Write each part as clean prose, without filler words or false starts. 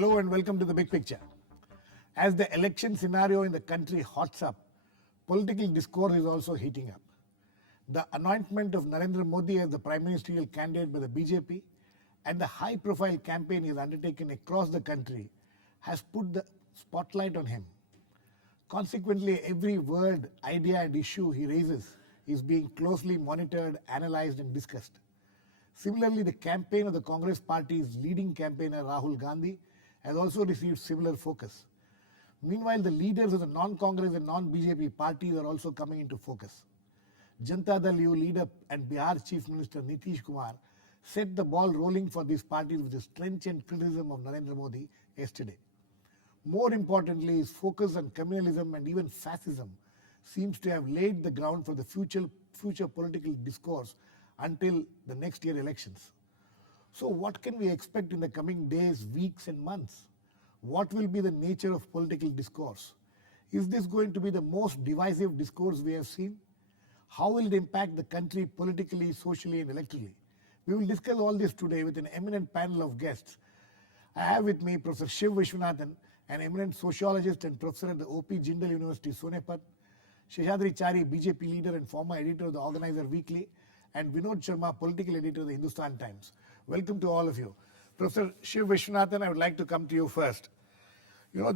Hello and welcome to The Big Picture. As the election scenario in the country hots up, political discourse is also heating up. The anointment of Narendra Modi as the prime ministerial candidate by the BJP and the high-profile campaign he has undertaken across the country has put the spotlight on him. Consequently, every word, idea and issue he raises is being closely monitored, analyzed and discussed. Similarly, the campaign of the Congress party's leading campaigner Rahul Gandhi has also received similar focus. Meanwhile, the leaders of the non-Congress and non-BJP parties are also coming into focus. Janata Dal U leader and Bihar Chief Minister Nitish Kumar set the ball rolling for these parties with his trenchant criticism of Narendra Modi yesterday. More importantly, his focus on communalism and even fascism seems to have laid the ground for the future political discourse until the next year elections. So what can we expect in the coming days, weeks and months? What will be the nature of political discourse? Is this going to be the most divisive discourse we have seen? How will it impact the country politically, socially and electorally? We will discuss all this today with an eminent panel of guests. I have with me Prof. Shiv Vishwanathan, an eminent sociologist and professor at the OP Jindal University, Sonepat, Seshadri Chari, BJP leader and former editor of the Organiser Weekly, and Vinod Sharma, political editor of the Hindustan Times. Welcome to all of you. Professor Shiv Vishwanathan, I would like to come to you first. You know,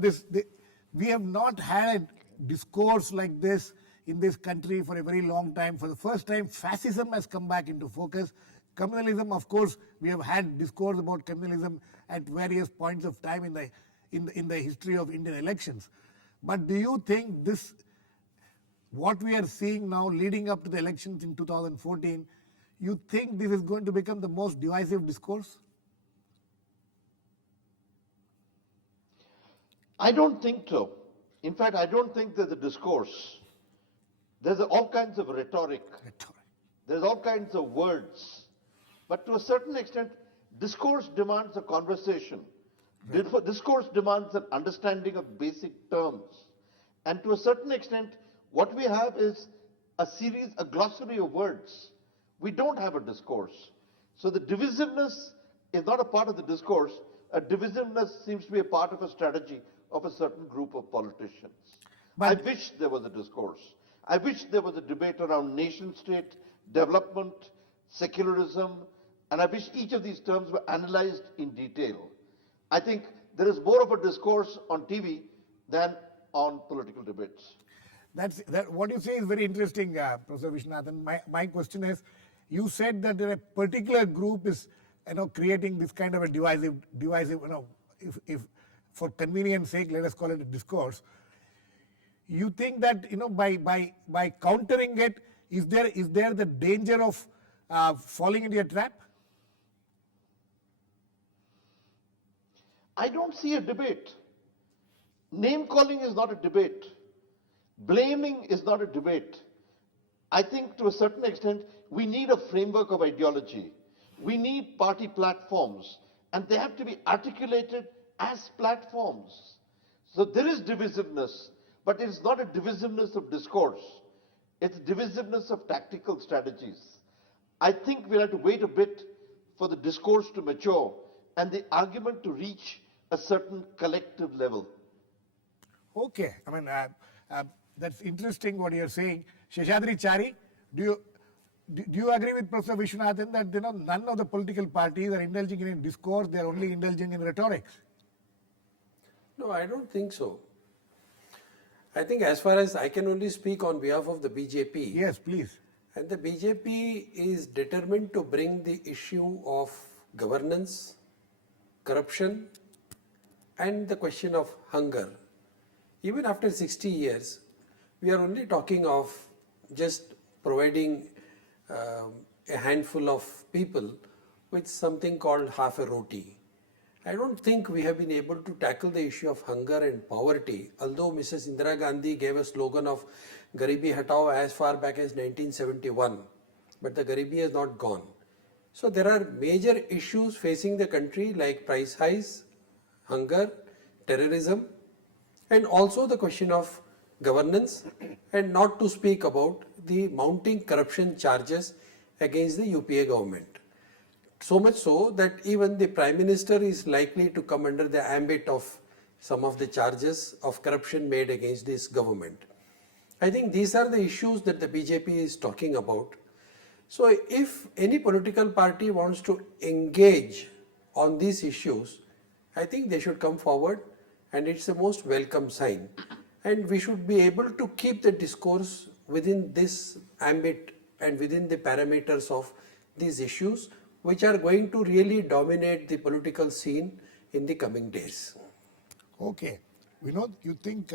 we have not had a discourse like this in this country for a very long time. For the first time, fascism has come back into focus. Communalism, of course, we have had discourse about communalism at various points of time in the history of Indian elections. But do you think what we are seeing now leading up to the elections in 2014, you think this is going to become the most divisive discourse? I don't think so. In fact, I don't think there's a discourse. There's all kinds of rhetoric. There's all kinds of words. But to a certain extent, discourse demands a conversation. Right. Discourse demands an understanding of basic terms. And to a certain extent, what we have is a glossary of words. We don't have a discourse. So the divisiveness is not a part of the discourse. A divisiveness seems to be a part of a strategy of a certain group of politicians. But I wish there was a discourse. I wish there was a debate around nation-state, development, secularism, and I wish each of these terms were analyzed in detail. I think there is more of a discourse on TV than on political debates. What you say is very interesting, Professor Vishwanathan. My question is, you said that a particular group is, creating this kind of a divisive, if for convenience sake, let us call it a discourse. You think that, by countering it, is there the danger of falling into a trap? I don't see a debate. Name calling is not a debate. Blaming is not a debate. I think to a certain extent, we need a framework of ideology. We need party platforms, and they have to be articulated as platforms. So there is divisiveness, but it is not a divisiveness of discourse. It's divisiveness of tactical strategies. I think we'll have to wait a bit for the discourse to mature and the argument to reach a certain collective level. Okay, that's interesting what you're saying. Seshadri Chari, do you agree with Professor Vishwanathan that none of the political parties are indulging in discourse, they are only indulging in rhetoric? No, I don't think so. I think as far as I can only speak on behalf of the BJP. Yes, please. And the BJP is determined to bring the issue of governance, corruption and the question of hunger. Even after 60 years, we are only talking of just providing a handful of people with something called half a roti. I don't think we have been able to tackle the issue of hunger and poverty, although Mrs. Indira Gandhi gave a slogan of Garibi Hatao as far back as 1971, but the Garibi has not gone. So there are major issues facing the country like price highs, hunger, terrorism, and also the question of governance, and not to speak about the mounting corruption charges against the UPA government. So much so that even the Prime Minister is likely to come under the ambit of some of the charges of corruption made against this government. I think these are the issues that the BJP is talking about. So if any political party wants to engage on these issues, I think they should come forward, and it's a most welcome sign. And we should be able to keep the discourse within this ambit and within the parameters of these issues, which are going to really dominate the political scene in the coming days. Okay. Vinod, you think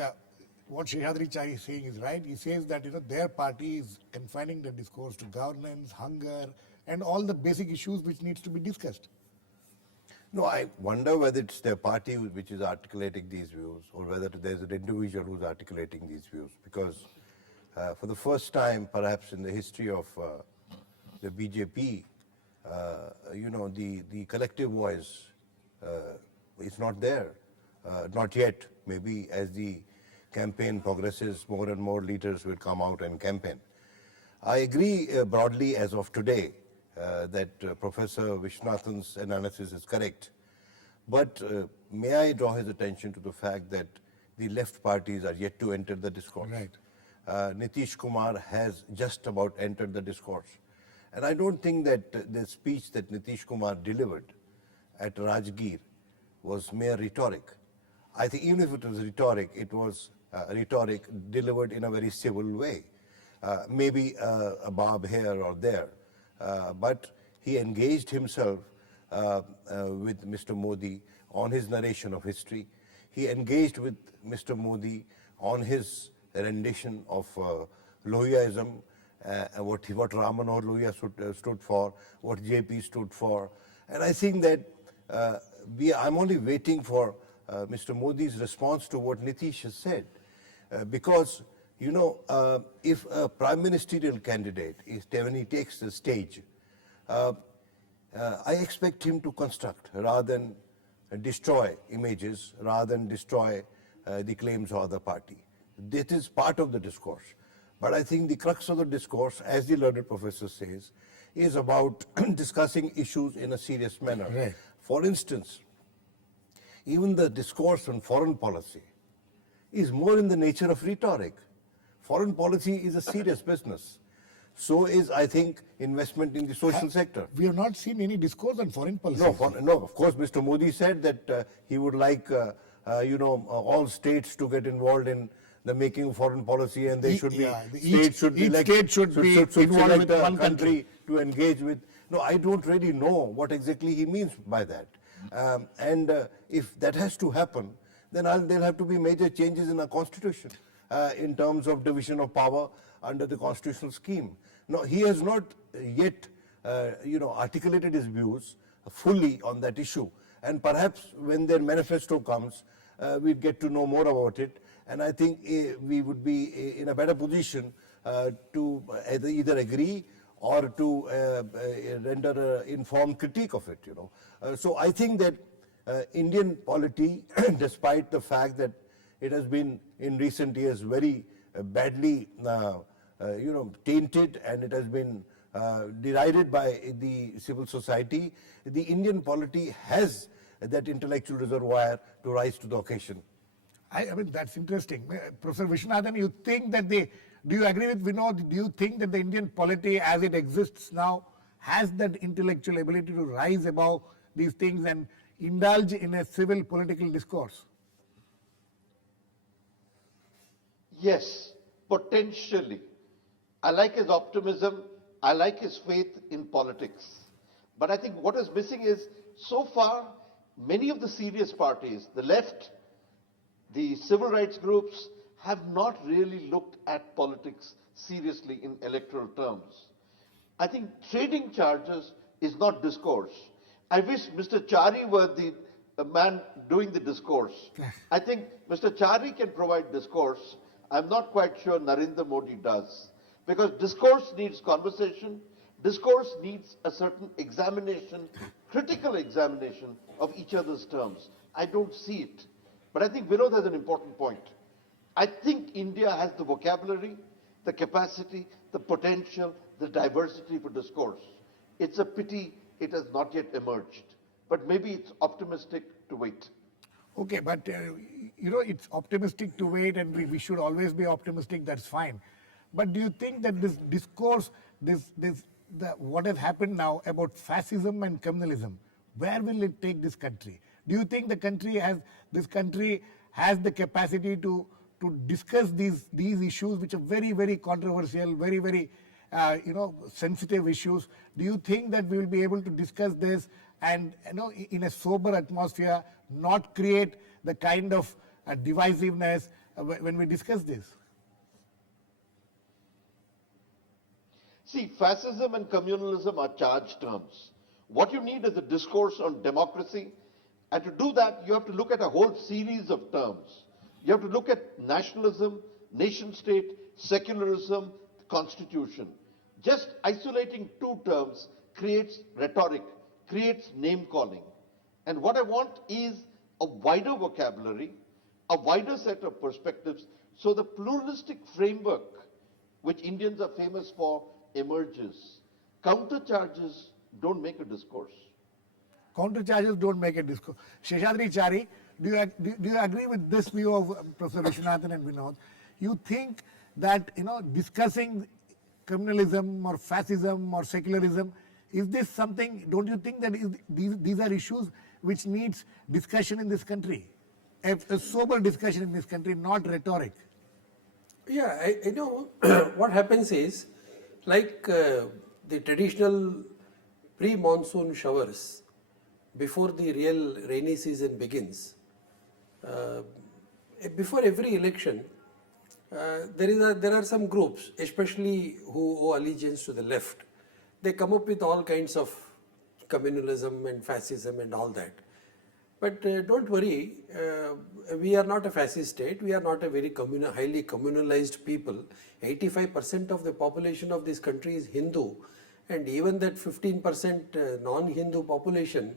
what Seshadri Chari is saying is right? He says that their party is confining the discourse to governance, hunger, and all the basic issues which needs to be discussed. No, I wonder whether it's their party which is articulating these views or whether there's an individual who's articulating these views. Because for the first time, perhaps in the history of the BJP, the collective voice is not there. Not yet. Maybe as the campaign progresses, more and more leaders will come out and campaign. I agree broadly as of today that Professor Vishwanathan's analysis is correct. But may I draw his attention to the fact that the left parties are yet to enter the discourse. Right. Nitish Kumar has just about entered the discourse. And I don't think that the speech that Nitish Kumar delivered at Rajgir was mere rhetoric. I think even if it was rhetoric, it was rhetoric delivered in a very civil way. Maybe a barb here or there. But he engaged himself with Mr. Modi on his narration of history. He engaged with Mr. Modi on his rendition of Lohiaism, what Ram Manohar Lohia stood for, what JP stood for. And I think that I'm only waiting for Mr. Modi's response to what Nitish has said. Because, if a prime ministerial candidate, when he takes the stage, I expect him to construct rather than destroy images, rather than destroy the claims of the party. That is part of the discourse. But I think the crux of the discourse, as the learned professor says, is about discussing issues in a serious manner. Right. For instance, even the discourse on foreign policy is more in the nature of rhetoric. Foreign policy is a serious business. So is, I think, investment in the social sector. We have not seen any discourse on foreign policy. No, of course, Mr. Modi said that he would like, all states to get involved in the making of foreign policy, and they should be, each state should be involved with one country to engage with. No, I don't really know what exactly he means by that. If that has to happen, then there'll have to be major changes in our constitution in terms of division of power under the constitutional scheme. No, he has not yet, articulated his views fully on that issue. And perhaps when their manifesto comes, we'll get to know more about it. And I think we would be in a better position to either agree or to render an informed critique of it. So I think that Indian polity, despite the fact that it has been in recent years very badly tainted, and it has been derided by the civil society, the Indian polity has that intellectual reservoir to rise to the occasion. I mean, that's interesting. Professor Vishwanathan, you think that do you agree with Vinod? Do you think that the Indian polity as it exists now has that intellectual ability to rise above these things and indulge in a civil political discourse? Yes, potentially. I like his optimism. I like his faith in politics. But I think what is missing is, so far, many of the serious parties, the left, the civil rights groups, have not really looked at politics seriously in electoral terms. I think trading charges is not discourse. I wish Mr. Chari were the man doing the discourse. I think Mr. Chari can provide discourse. I'm not quite sure Narendra Modi does. Because discourse needs conversation, discourse needs a certain examination, critical examination of each other's terms. I don't see it. But I think Vinod has an important point. I think India has the vocabulary, the capacity, the potential, the diversity for discourse. It's a pity it has not yet emerged. But maybe it's optimistic to wait. Okay, but it's optimistic to wait, and we should always be optimistic. That's fine. But do you think that this discourse, what has happened now about fascism and communalism, where will it take this country? Do you think this country has the capacity to discuss these issues, which are very, very controversial, very, very sensitive issues? Do you think that we will be able to discuss this and in a sober atmosphere, not create the kind of divisiveness when we discuss this? See, fascism and communalism are charged terms. What you need is a discourse on democracy, and to do that, you have to look at a whole series of terms. You have to look at nationalism, nation state, secularism, constitution. Just isolating two terms creates rhetoric, creates name calling. And what I want is a wider vocabulary, a wider set of perspectives, so the pluralistic framework which Indians are famous for emerges. Countercharges don't make a discourse. Countercharges don't make a discourse. Seshadri, Chari, do you agree with this view of Professor Vishwanathan and Vinod? You think that discussing communalism or fascism or secularism, is this something? Don't you think that these are issues which needs discussion in this country, a sober discussion in this country, not rhetoric? Yeah, I know what happens is, like the traditional pre-monsoon showers before the real rainy season begins, before every election, there are some groups, especially who owe allegiance to the left. They come up with all kinds of communalism and fascism and all that. But don't worry, we are not a fascist state. We are not a very highly communalized people. 85% of the population of this country is Hindu, and even that 15% non-Hindu population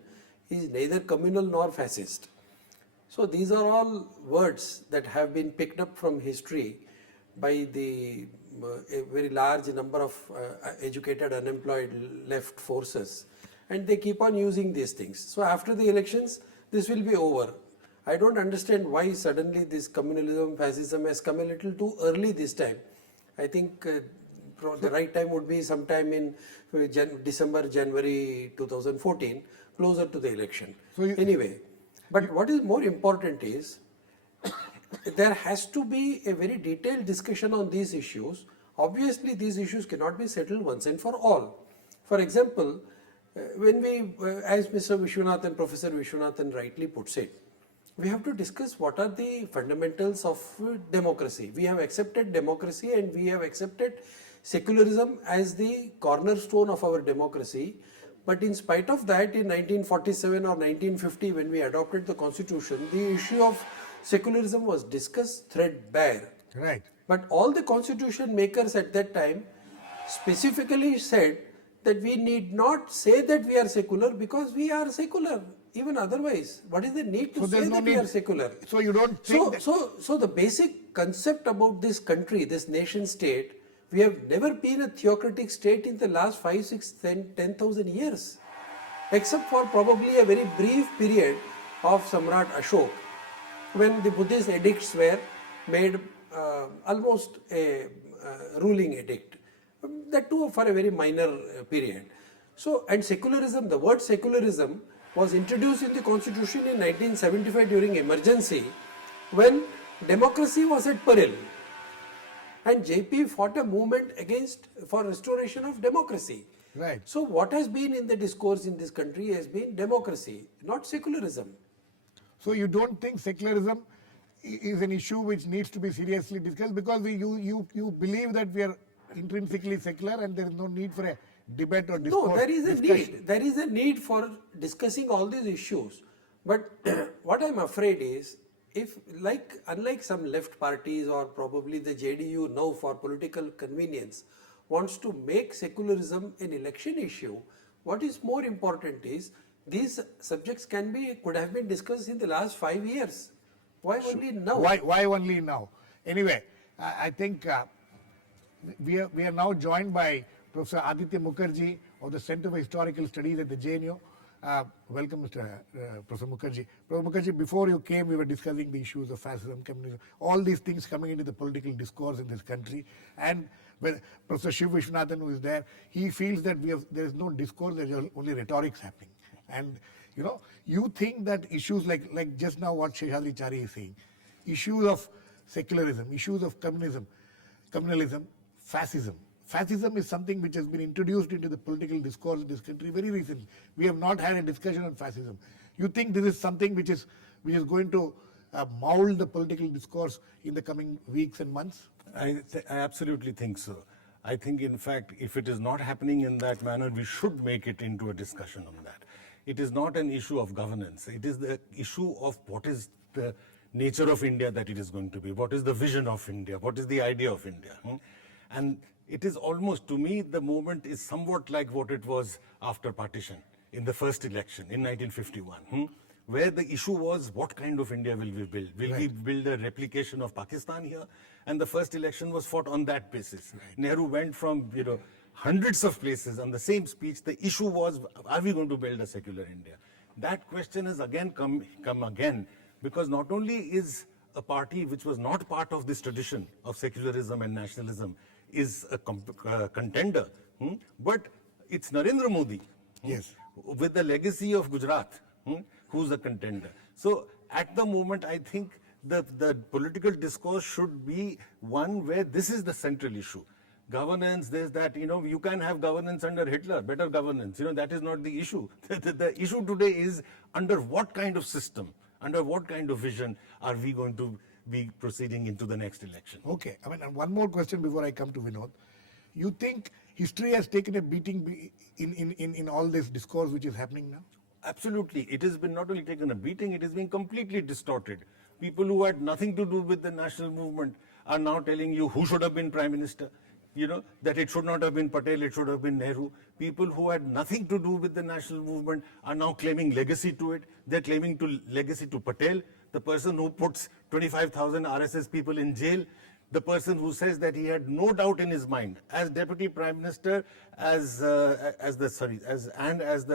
is neither communal nor fascist. So these are all words that have been picked up from history by a very large number of educated, unemployed left forces, and they keep on using these things. So after the elections, this will be over. I don't understand why suddenly this communalism, fascism has come a little too early this time. I think the right time would be sometime in December, January 2014, closer to the election. Anyway, but what is more important is there has to be a very detailed discussion on these issues. Obviously, these issues cannot be settled once and for all. For example, when we, as Mr. Vishwanathan, Professor Vishwanathan rightly puts it, we have to discuss what are the fundamentals of democracy. We have accepted democracy and we have accepted secularism as the cornerstone of our democracy. But in spite of that, in 1947 or 1950, when we adopted the constitution, the issue of secularism was discussed threadbare. Right. But all the constitution makers at that time specifically said that we need not say that we are secular because we are secular. Even otherwise, what is the need to say that we are secular? So you don't think So the basic concept about this country, this nation state, we have never been a theocratic state in the last 5, 6, 10,000 years, except for probably a very brief period of Samrat Ashok, when the Buddhist edicts were made almost a ruling edict, that too for a very minor period. So, and secularism, the word secularism was introduced in the constitution in 1975 during emergency, when democracy was at peril. And JP fought a movement for restoration of democracy. Right. So what has been in the discourse in this country has been democracy, not secularism. So you don't think secularism is an issue which needs to be seriously discussed, because you believe that we are intrinsically secular and there is no need for a debate or discourse? No, there is a need. There is a need for discussing all these issues. But what I'm afraid is, unlike some left parties or probably the JDU now for political convenience wants to make secularism an election issue, what is more important is these subjects could have been discussed in the last 5 years. Why only now? Why only now? Anyway, I think we are now joined by Professor Aditya Mukherjee of the Center for Historical Studies at the JNU. Welcome, Professor Mukherjee. Professor Mukherjee, before you came, we were discussing the issues of fascism, communism, all these things coming into the political discourse in this country. And when Professor Shiv Vishwanathan, who is there, he feels that there is no discourse, there is only rhetorics happening. And you think that issues like just now what Seshadri Chari is saying, issues of secularism, issues of communalism, fascism. Fascism is something which has been introduced into the political discourse in this country very recently. We have not had a discussion on fascism. You think this is something which is going to mold the political discourse in the coming weeks and months? I absolutely think so. I think, in fact, if it is not happening in that manner, we should make it into a discussion on that. It is not an issue of governance. It is the issue of what is the nature of India that it is going to be. What is the vision of India? What is the idea of India? And it is almost, to me, the moment is somewhat like what it was after partition in the first election in 1951, where the issue was, what kind of India will we build? Will we build a replication of Pakistan here? And the first election was fought on that basis. Nehru went from, hundreds of places on the same speech. The issue was, are we going to build a secular India? That question has again come again, because not only is a party which was not part of this tradition of secularism and nationalism is a contender, but it's Narendra Modi, yes, with the legacy of Gujarat, who's a contender. So at the moment, I think the political discourse should be one where this is the central issue. Governance, there's that, you can have governance under Hitler, better governance, that is not the issue. The issue today is under what kind of system, under what kind of vision are we going to be proceeding into the next election? Okay, and one more question before I come to Vinod. You think history has taken a beating in all this discourse which is happening now? Absolutely. It has been not only taken a beating, it has been completely distorted. People who had nothing to do with the national movement are now telling you who should have been Prime Minister. That it should not have been Patel, it should have been Nehru. People who had nothing to do with the national movement are now claiming legacy to it. They're claiming legacy to Patel, the person who puts 25,000 RSS people in jail, the person who says that he had no doubt in his mind as Deputy Prime Minister, as the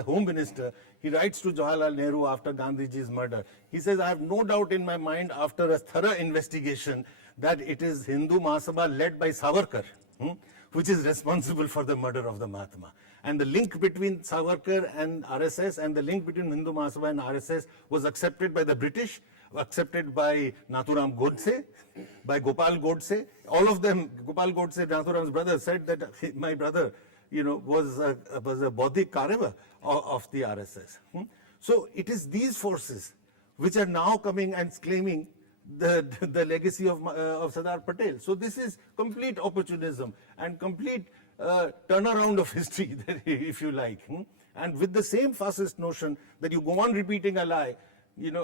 Home Minister. He writes to Jawaharlal Nehru after Gandhiji's murder. He says, I have no doubt in my mind after a thorough investigation that it is Hindu Mahasabha led by Savarkar, which is responsible for the murder of the Mahatma. And the link between Savarkar and RSS and the link between Hindu Mahasabha and RSS was accepted by the British, accepted by Nathuram Godse, by Gopal Godse. All of them, Gopal Godse, Nathuram's brother, said that my brother, was a Bauddhic Kareva of the RSS. So it is these forces which are now coming and claiming the legacy of Sardar Patel. So this is complete opportunism and complete turnaround of history, if you like. And with the same fascist notion that you go on repeating a lie,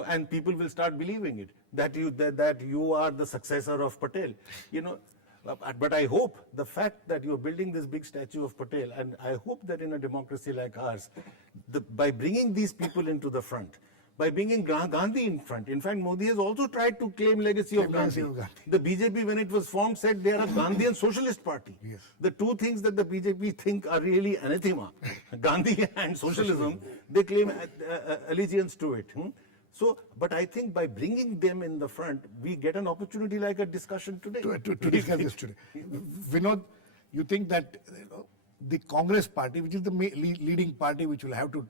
and people will start believing it, that you are the successor of Patel. But I hope the fact that you're building this big statue of Patel, and I hope that in a democracy like ours, by bringing these people into the front, by bringing Gandhi in front. In fact, Modi has also tried to claim legacy of Gandhi. The BJP, when it was formed, said they are a Gandhian socialist party. Yes. The two things that the BJP think are really anathema, Gandhi and socialism, they claim allegiance to it. So, but I think by bringing them in the front, we get an opportunity like a discussion today. To discuss this today. Vinod, you think that the Congress party, which is the leading party which will have to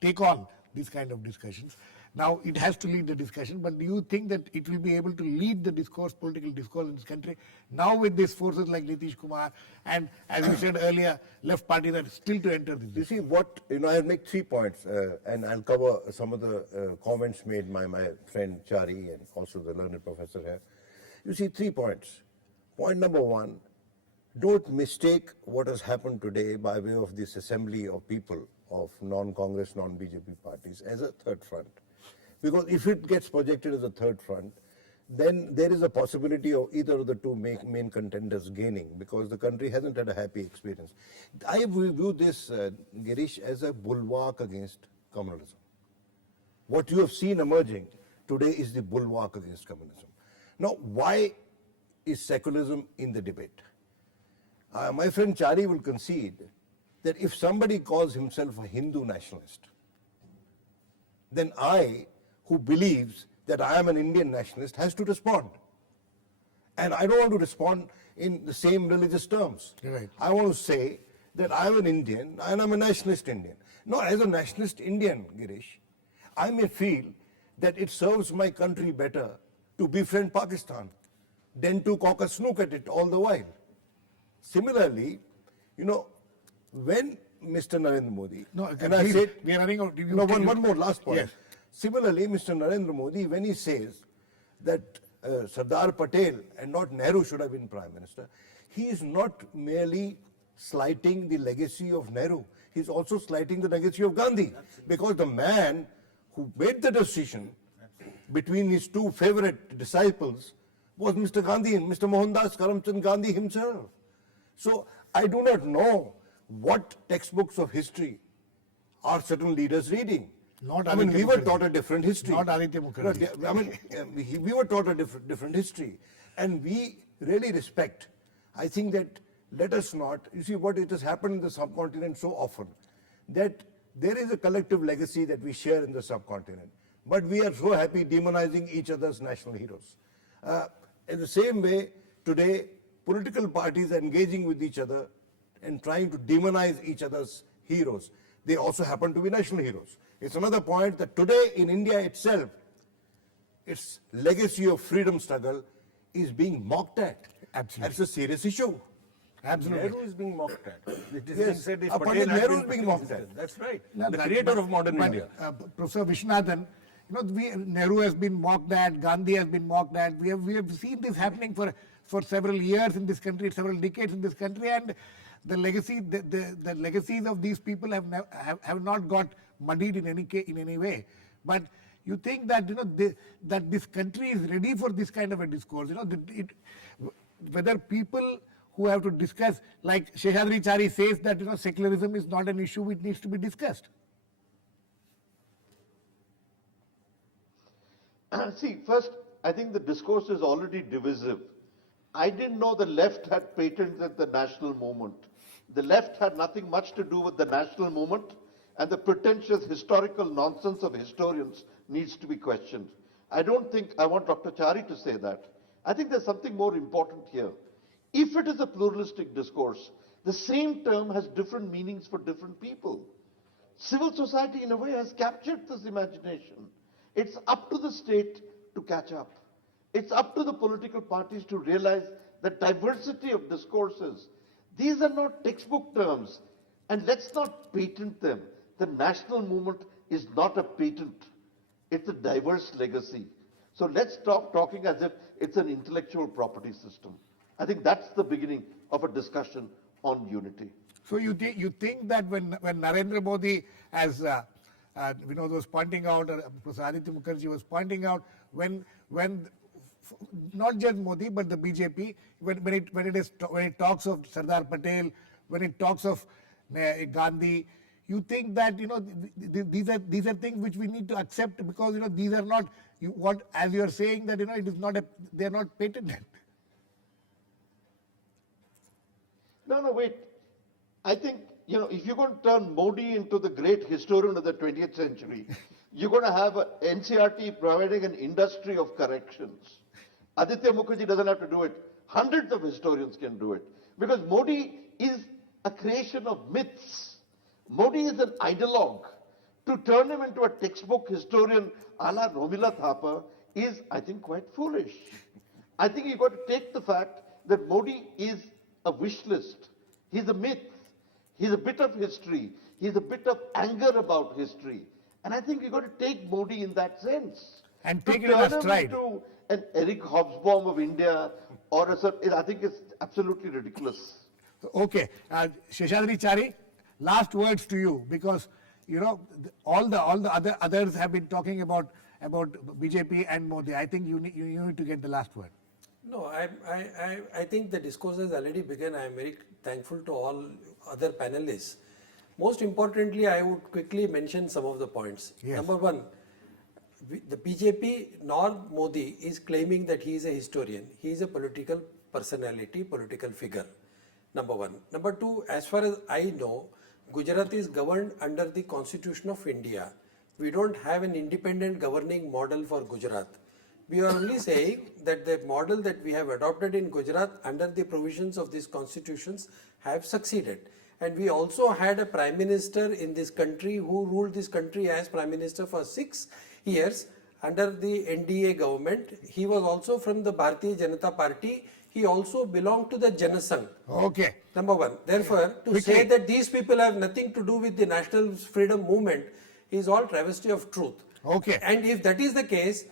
take on these kind of discussions, now it has to lead the discussion, but do you think that it will be able to lead the discourse, political discourse in this country, now with these forces like Nitish Kumar and, as you said earlier, left parties are still to enter this discourse? You see, I'll make 3 points, and I'll cover some of the comments made by my friend Chari and also the learned professor here. You see, 3 points. Point number 1, don't mistake what has happened today by way of this assembly of people of non-Congress, non-BJP parties as a third front. Because if it gets projected as a third front, then there is a possibility of either of the two main contenders gaining, because the country hasn't had a happy experience. I view this, Girish, as a bulwark against communalism. What you have seen emerging today is the bulwark against communism. Now, why is secularism in the debate? My friend Chari will concede that if somebody calls himself a Hindu nationalist, then I, who believes that I am an Indian nationalist, has to respond. And I don't want to respond in the same religious terms. Right. I want to say that I am an Indian and I'm a nationalist Indian. Now, as a nationalist Indian, Girish, I may feel that it serves my country better to befriend Pakistan than to cock a snook at it all the while. Similarly, you know, when Mr. Narendra Modi, No, and I please, said, we are running out. no, one more last point. Yes. Similarly, Mr. Narendra Modi, when he says that Sardar Patel and not Nehru should have been Prime Minister, he is not merely slighting the legacy of Nehru, he is also slighting the legacy of Gandhi. Because the man who made the decision between his two favorite disciples was Mr. Gandhi and Mr. Mohandas Karamchand Gandhi himself. So I do not know what textbooks of history are certain leaders reading. Not I mean, Aditya we were Mukherjee. taught a different history. Not Aditya Mukherjee. No, I mean, we were taught a different history. And we really respect. I think that let us not, you see what it has happened in the subcontinent so often, that there is a collective legacy that we share in the subcontinent. But we are so happy demonizing each other's national heroes. In the same way, today, political parties are engaging with each other and trying to demonize each other's heroes. They also happen to be national heroes. It's another point that today in India itself, its legacy of freedom struggle is being mocked at. Absolutely. That's a serious issue. Absolutely. Nehru is being mocked at. It is Yes, being said if Pandit Patel had Nehru been is being mocked at. That's right. No, The that- creator of modern but, India. Professor Vishwanathan, you know, Nehru has been mocked at, Gandhi has been mocked at. We have seen this happening for several years in this country, several decades in this country, and the legacy, the legacies of these people have not got muddied in any way. But you think that that this country is ready for this kind of a discourse? You know, whether people who have to discuss, like Seshadri Chari says that secularism is not an issue which needs to be discussed. See, first, I think the discourse is already divisive. I didn't know the left had patented the national movement. The left had nothing much to do with the national movement, and the pretentious historical nonsense of historians needs to be questioned. I don't think I want Dr. Chari to say that. I think there's something more important here. If it is a pluralistic discourse, the same term has different meanings for different people. Civil society, in a way, has captured this imagination. It's up to the state to catch up. It's up to the political parties to realize the diversity of discourses. These are not textbook terms, and let's not patent them. The national movement is not a patent. It's a diverse legacy. So let's stop talking as if it's an intellectual property system. I think that's the beginning of a discussion on unity. So you think that when Narendra Modi, as Vinod was pointing out, or Professor Aditya Mukherjee was pointing out, when not just Modi but the BJP, when it talks of Sardar Patel, when it talks of Gandhi, you think that these are things which we need to accept because these are not as you are saying that it is not they are not patented. No, wait. I think, if you're going to turn Modi into the great historian of the 20th century, you're going to have a NCRT providing an industry of corrections. Aditya Mukherjee doesn't have to do it. Hundreds of historians can do it. Because Modi is a creation of myths. Modi is an ideologue. To turn him into a textbook historian a la Romila Thapa is, I think, quite foolish. I think you've got to take the fact that Modi is a wish list. He's a myth. He's a bit of history. He's a bit of anger about history. And I think you've got to take Modi in that sense. And take it in a stride. To an Eric Hobsbawm of India or I think it's absolutely ridiculous. Okay, Seshadri Chari, last words to you, because all the others have been talking about BJP and Modi. I think you need to get the last word. No, I think the discourse has already begun. I am very thankful to all other panelists. Most importantly, I would quickly mention some of the points. Yes. Number one, the BJP nor Modi is claiming that he is a historian. He is a political personality, political figure. Number one. Number two, as far as I know, Gujarat is governed under the Constitution of India. We don't have an independent governing model for Gujarat. We are only saying that the model that we have adopted in Gujarat under the provisions of these constitutions have succeeded. And we also had a prime minister in this country who ruled this country as prime minister for 6 years under the NDA government. He was also from the Bharatiya Janata Party. He also belonged to the Janasangh. Okay. Number one. Therefore, to say that these people have nothing to do with the national freedom movement is all travesty of truth. Okay. And if that is the case,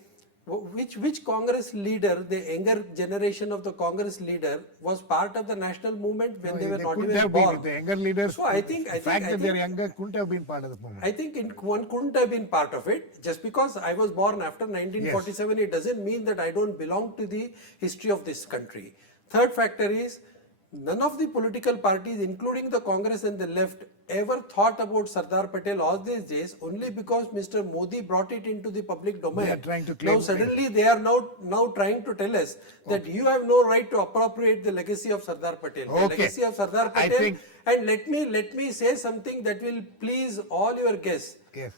which Congress leader, the younger generation of the Congress leader, was part of the national movement when they were not couldn't even have born? been. The younger leaders, So I think, the fact that they're younger couldn't have been part of the movement. I think one couldn't have been part of it. Just because I was born after 1947, it doesn't mean that I don't belong to the history of this country. Third factor is, none of the political parties, including the Congress and the left, ever thought about Sardar Patel all these days, only because Mr. Modi brought it into the public domain. They are trying to claim now suddenly they are now trying to tell us that you have no right to appropriate the legacy of Sardar Patel. The legacy of Sardar Patel. And let me say something that will please all your guests. Yes.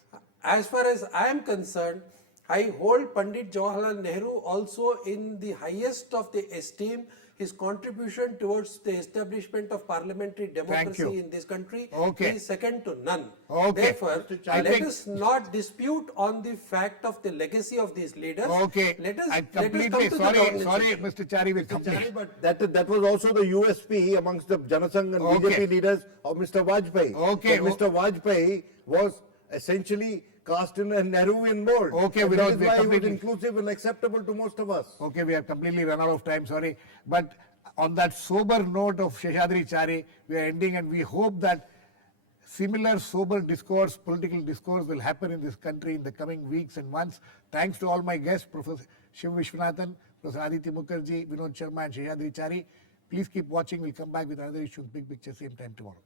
As far as I am concerned, I hold Pandit Jawaharlal Nehru also in the highest of the esteem. His contribution towards the establishment of parliamentary democracy in this country is second to none. Therefore, let us not dispute on the fact of the legacy of these leaders. Let us come to the sorry, Mr. Chari, will complete. Chari, but that was also the USP amongst the Janasangh and BJP leaders of Mr. Vajpayee. That Mr. Vajpayee was essentially cast in a Nehruvian mold. And that is why he was inclusive and acceptable to most of us. Okay, we have completely run out of time, sorry. But on that sober note of Seshadri Chari, we are ending, and we hope that similar sober discourse, political discourse will happen in this country in the coming weeks and months. Thanks to all my guests, Professor Shiv Vishwanathan, Professor Aditya Mukherjee, Vinod Sharma and Seshadri Chari. Please keep watching. We'll come back with another issue, Big Picture, same time tomorrow.